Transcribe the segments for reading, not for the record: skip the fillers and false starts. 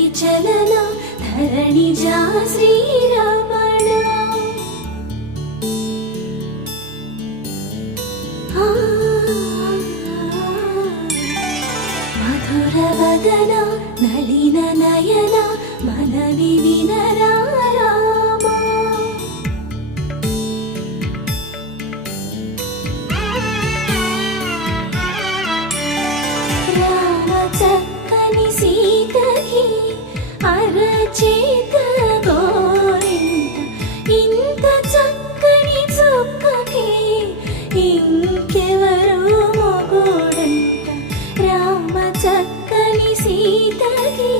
విచలన ధరణిజా శ్రీరమణ మధుర వదన నళిన నయన మనవి వినరా రామా రామ చక్కని సీతకి అరచేత గోరింట ఇంత చక్కని చుక్కకి ఇంకెవరు మొగుడంట రామ చక్కని సీతకి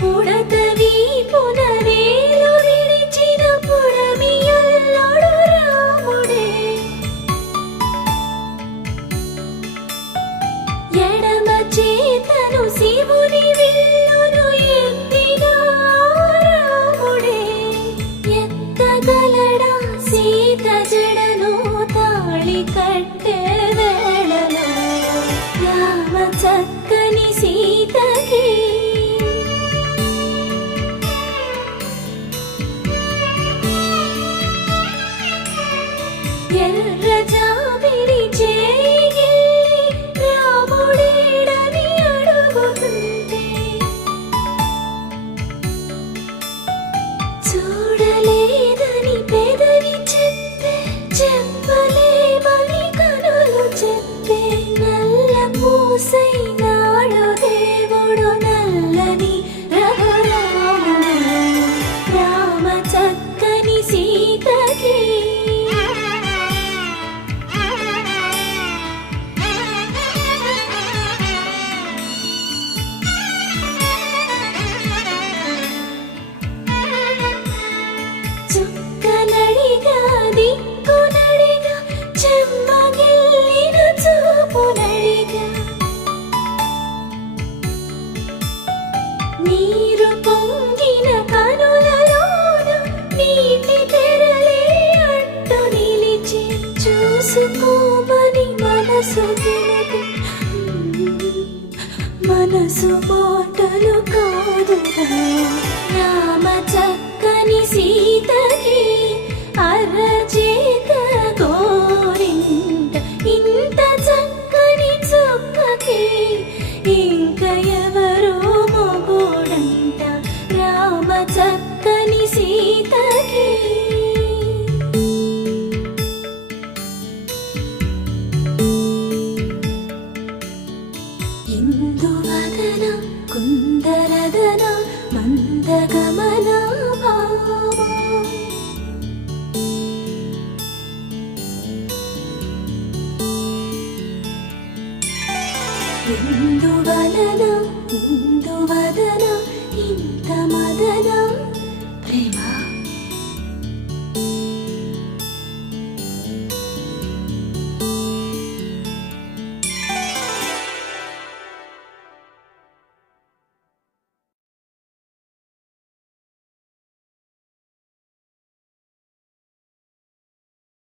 పుడతవి పునవేలు విడిచిన పుడమియల్లోడు రాముడే ఎడమ చేతను శివుని విల్లును ఎత్తిన రాముడే ఎత్తగలడా సీత జడను తాళి కట్టే వేళలో రామ చక్కని సీతకి ఎర్ర జాబిలి చేయి రాముడేడని అడుగుతుంటే చూడలేదని పెదవి చెప్పే చెప్పలేమని కనులు చెప్పే నల్ల పూసైనాడు దేవుడు నల్లని రఘురాముడు రామ చక్కని సీతకి చుక్కనడిగా దిక్కునడిగా చెమ్మగిల్లిన చూపునడిగా నీరు పొంగిన కనులలోన నీటి తెరలే అడ్డు నిలిచి చూసుకోమని మనసు తెలిపి మనసు మాటలు కాదుగా రామ చక్కని సీతకి అరచేత గోరింట ఇంత చక్కని చుక్కకి ఇంక ఎవరు మొగుడంట రామ చక్కని సీతకి ఇందువదన కుందరదన మందగమన భామా ఇందువలన ఇందువదన